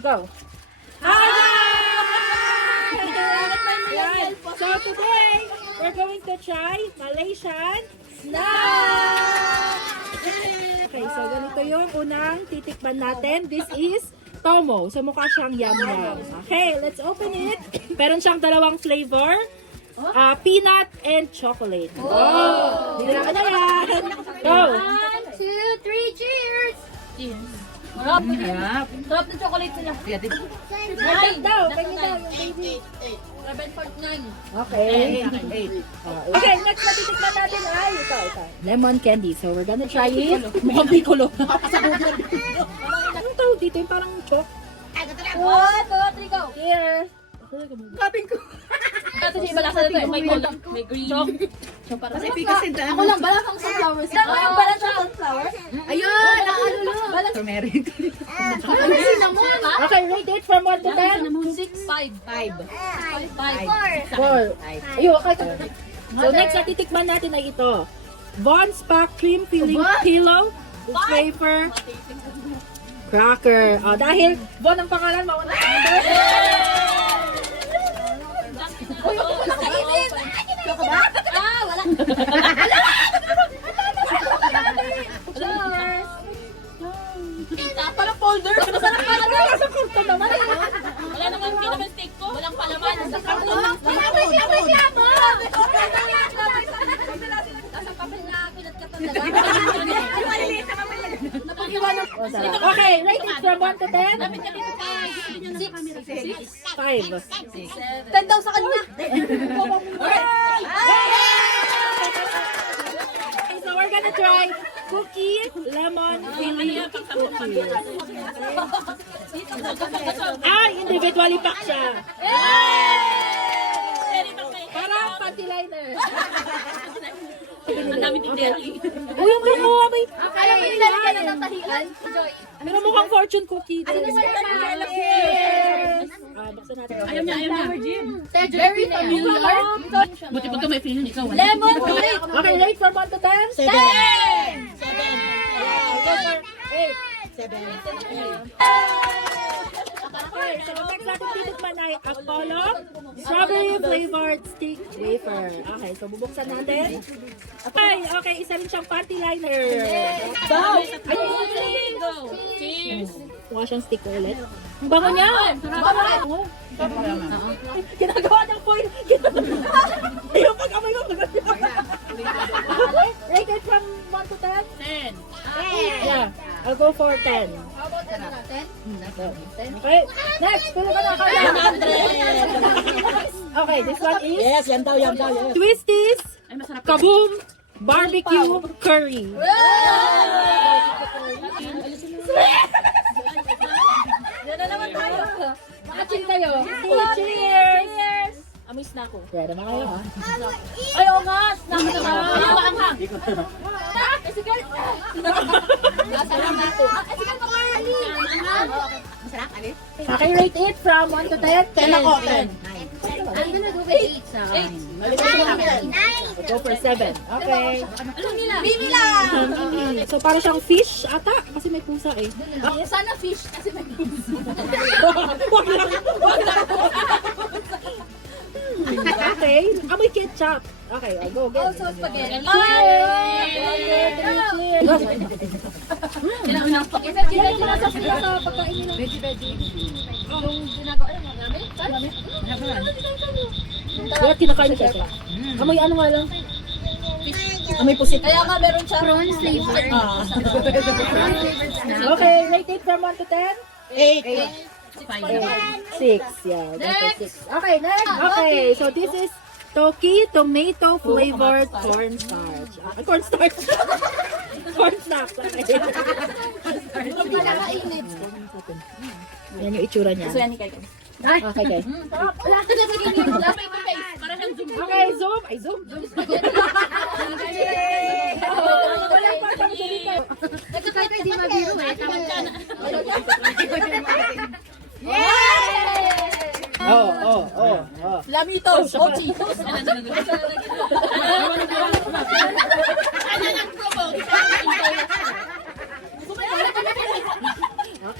Go. Hi! So today, we're going to try Malaysian snack! Okay, so ganito yung unang titikman natin. This is Tomo. So mukha siyang yum-yum. Okay, let's open it. Meron siyang dalawang flavor. Peanut and chocolate. Oh! Hindi na yan. Go! 1, 2, 3, cheers! Cheers. Sarap ng chocolate nila. Nine daw. Kanya daw yung baby. 7.9. Okay. Okay, next na titikman natin ay ito. Lemon candy. So we're gonna try it. Mukhang piccolo. Anong tawag dito? Yung parang chok. 1, 2, 3, go! Cheers! Kaping ko. Ito siya iba lasa nito eh. May gold, may green. Kasi pikasin tayo. Ako lang, balat ang sunflower. Saan yung balat ng sunflower? Ayun! Nakalulo! Balat. Turmeric. Ano cinnamon? Okay, rate it from 1 to 10. 6, 5. 5. 4. Ayun, okay. So next na titikman natin ay ito. Von Spa Cream Filling Pillow with Wafer Cracker. Dahil Von ang pangalan, mauna. Wala. Parang folder. Masarap pala doon. Sa karton naman. Wala naman, hindi naman steak ko. Walang palaman. Sa karton lang. Nasa papel na kinat-katan na lang. Okay, rate it from 1 to 10. 6. 5. 10 daw sa kanya. Okay, so we're gonna try cookie lemon filling cookie. Individually pack siya. Parang panty liner. Ang dami din dairy. Uy, ang gumawa may... Alam mo nilalagyan na ng tahian? Joy. Pero mukhang fortune cookie. Ano Cheers! Buksan natin. Ayaw niya. Very familiar. Buti pa ito may feeling ikaw. Lemon cake. Okay, rate from 1 to 10. 8. Okay, so next natin titikman ay Apollo Strawberry Flavored Stick Wafer. Okay, so bubuksan natin. Okay, isa rin siyang panty liner. Cheers. Mukha siyang stick ulit. Ang bango niya! Bango! Ginagawa niyang foil! Yung pag-amay mo! Rated from 1 to 10? 10. Yeah, I'll go for 10. How about 10? Okay, next! Pila ka na kaya? 100! Okay, this one is... Yes, yan daw. Twisties Kaboom Barbecue Curry. Yan na naman tayo. Makachill kayo. Cheers! Amis na ako. Ready na kayo, ha? Ay, oo nga. Snack na nga. Ayaw ka ang hang. Esigal. Masarap na ako. Esigal ko kali. Masarap, ali? Okay, rate it from 1 to 10. 10 ako, 10. I'm gonna go with 8 sa akin. 8. I'll go for 7. Okay. Anong nila? Mimi lang. So, para siyang fish ata. Kasi may pusa eh. Sana fish kasi may puso. Okay. Amoy ketchup. Okay, I'll go again. Also spaghetti. Kailangan po. Veggie na sa sila sa pagkain nila. Veggie. Yung ginagawa ay marami? Kaya kinakain siya siya. Amoy ano nga lang. Amoy pusit. Kaya nga meron siya. Prawn flavor. Okay, rate it from 1 to 10. 8. 6. Yeah, that's 6. Okay, next. Okay, so this is Toki tomato flavored cornstarch. Cornstarch. Corn snacks. Okay. Hindi na kainit. Yan yung itsura niya. yan ni Kayo. Okay, okay. Wala ka na pagiging. Wala pa yung face. Para siyang zoom. Okay, zoom. Ay, zoom. Nagkakay tayo di mabiro eh. Tama dyan. Oh. Lamitos. Ochi.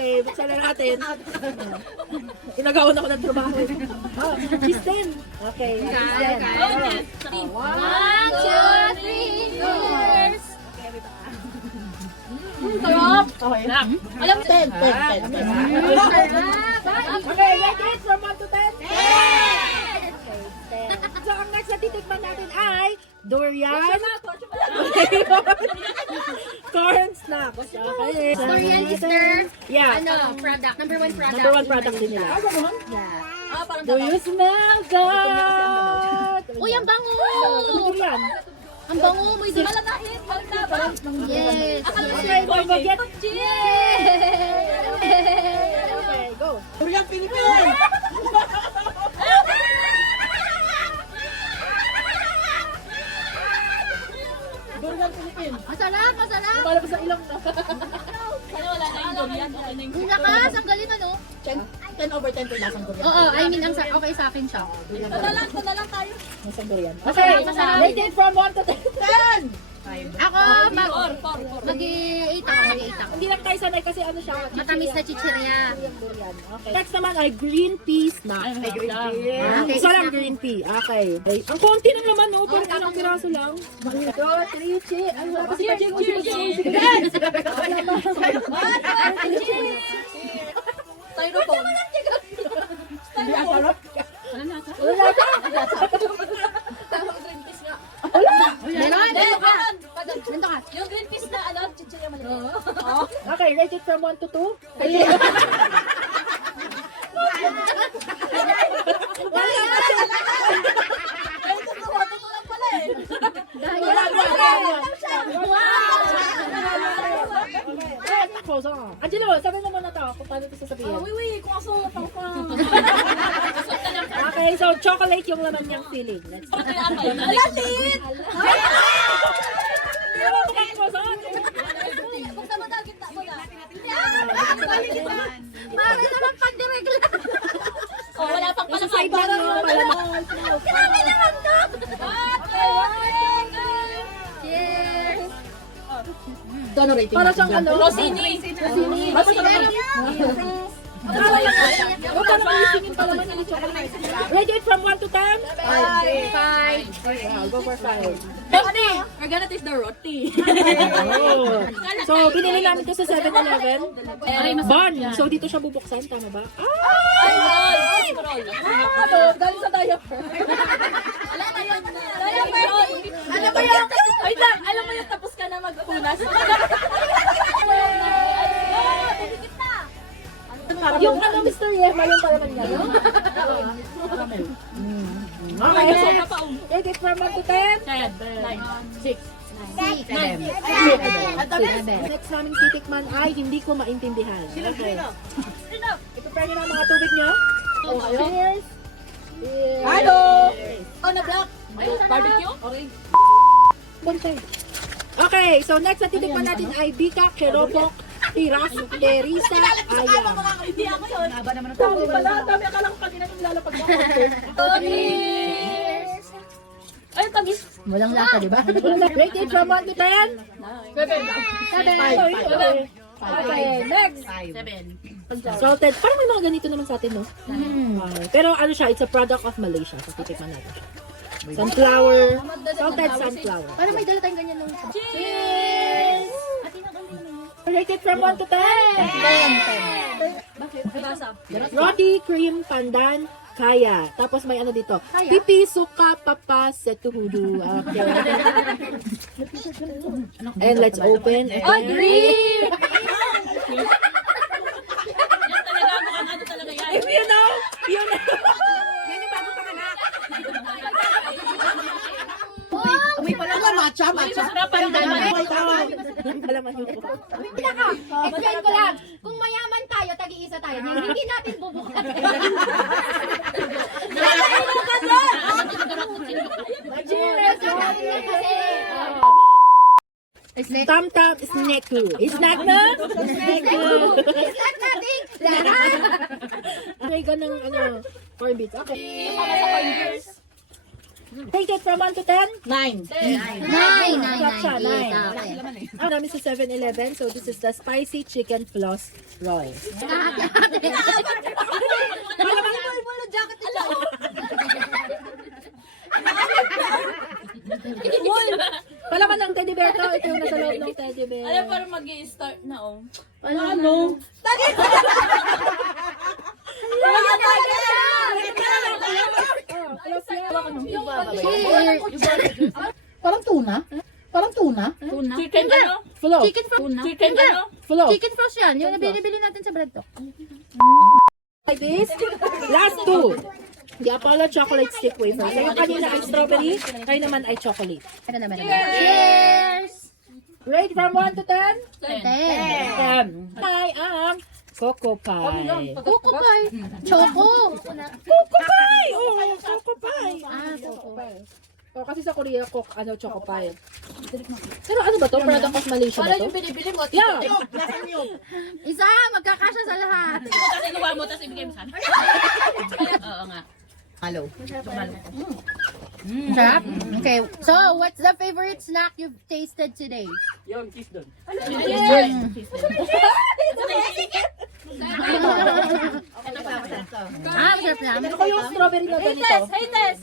Okay, buksan na natin. Inagawan ako ng trabaho. Oh, cheese din. Okay, cheese din. One, two, three, cheers! Sarap! Okay. Alam mo, 10. Okay, rate it from 1 to 10? 10! Okay, 10. So, ang next na titikman natin ay durian. Corn snacks. Okay. Durian is their, Yeah. product. Number one product. Number 1 product din nila. Ah, parang Do you smell that? Uy, ang bango! Durian. Ang bango, may durian. Malanahin, malanahin. Yes. Okay, don't forget. Cheers! Okay, go. Durian Philippines! Durian Philippines! Masarap, masarap. Wala pa sa ilong na. Ano, wala na yung durian. Ang lakas, ang galing ano. 10 over 10 yung lasang durian. Oo, I mean, okay sa akin siya. Padalang tayo. Masang durian. Okay, Masarap. rate it from 1 to 10. 10! Ako, mag-i-8 ako, mag-i-8 ako. Hindi lang tayo sanay kasi ano siya. Matamis na chichirya. Durian. Okay. Next naman ay green pea snack. Ay, green pea. Okay, Isa lang green pea. Okay. Ang konti ng laman, no? Parang ilang piraso lang. 1, 2, 3, cheers. Ay, wala pa si Pajeng. Cheers! Styrofoam. Hindi ang sarap. Wala na ata? Wala ka. Meron? Nandito ka. Yung green peas na ano, chichirya maliit. Okay, rate it from 1 to 2. Wala kasi. Angelo, sabi mo muna to kung paano ito sasabihin. Kung aso, pa. Okay, so chocolate yung laman niyang feeling. Let's go. Alatit! Hindi naman mukhang croissant. Buksan mo na, gitna mo na. Mara naman pandirek lang. Oh, wala pang Sa palamay. side lang yung palaman. Grabe naman to! Cheers! Gano'n rating? Para siyang ano? Rosini. O, parang iisingin pa naman yung chocolate. Rate it from 1 to 10? 5. Yeah, go for 5. Roti! We're gonna taste the roti. Oh. So, binili namin to sa 7-Eleven. Bun. So, dito siya bubuksan. Tama ba? Ay! Galing sa diaper. Alam mo yung... Wait lang, alam mo yung tapos ka na magpunas. Yung ano, Mr. Yema, yung palaman niya, no? Okay. Rate it from 1 to 10? 6. 9. Next namin titikman ay hindi ko maintindihan. Okay. I-prepare nyo na ang mga tubig nyo. Cheers! Hello! Oh, na-block. Barbecue? Bonsai. Okay, so next na titikman natin ay Bika, Keropok, Tiras, Teresa, Ayam. Hindi ako yun. Dami pala, dami akalang pag lalapag mo. Cheers! Ay, tamis. Walang lasa, di ba? Rate it from 1 to 10? 7. Okay, next. 7. Salted. Parang may mga ganito naman sa atin, no? Okay. Pero ano siya, it's a product of Malaysia. So, titikman natin siya. Sunflower. Salted sunflower. Parang may dala tayong ganyan nung... Cheers! Rate it from 1 to 10? 10. Bakit? Basa. Roti, cream, pandan, kaya. Tapos may ano dito. Pipi, suka, papa, setuhudu. Okay. And let's open. Oh, green! If you know, you know. Uy, pala nga matcha. Explain ko lang. Kung mayaman tayo, tag-iisa tayo. Hindi natin bubukan. Tam-tam, snack-o. Snack na? Snack-o. Snack natin! May ganang ano, 4 bits. Okay. Rate it from 1 to 10? 9. Drop siya, 9. Okay. Ang namin sa 7-Eleven, so this is the spicy chicken floss roll. Palaman ng teddy bear to. Ito yung nasa loob ng teddy bear. Alam, parang mag-i-start na, oh. Ano? Parang tuna? Parang tuna? Chicken ano? Floss. Chicken frost. Chicken ano? Floss. Chicken frost yan. Yung nabili natin sa bread talk. Like this. Last two. The Apollo chocolate stick wafer. So yung kanina ay strawberry, kayo naman ay chocolate. Ito naman. Cheers! Rate from 1 to 10? 10. 10. Hi, ang Coco Pie. Coco pie. Choco. Coco Pie! Oh, Coco Pie. Coco pie. Oh, kasi sa Korea, Choco Pie. Pero ano ba to? Product of Malaysia ba Parang to? yung binibili mo. Yeah. Lasang nyo. Isa, magkakasya sa lahat. Tapos inuwa mo, tapos ibigay mo sa akin. Oo nga. Hello. Sarap. Okay. So, what's the favorite snack you've tasted today? Masarap na. Ako yung strawberry na ganito. Hey, Tess!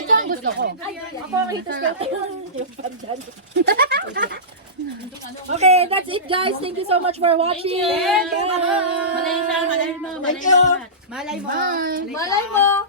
Ito ang gusto ko. Ako ang hitas ko. Yung pandan. Okay, that's it guys. Thank you so much for watching. Malay siya, malay mo. Thank you. Malay mo. Bye. Malay mo.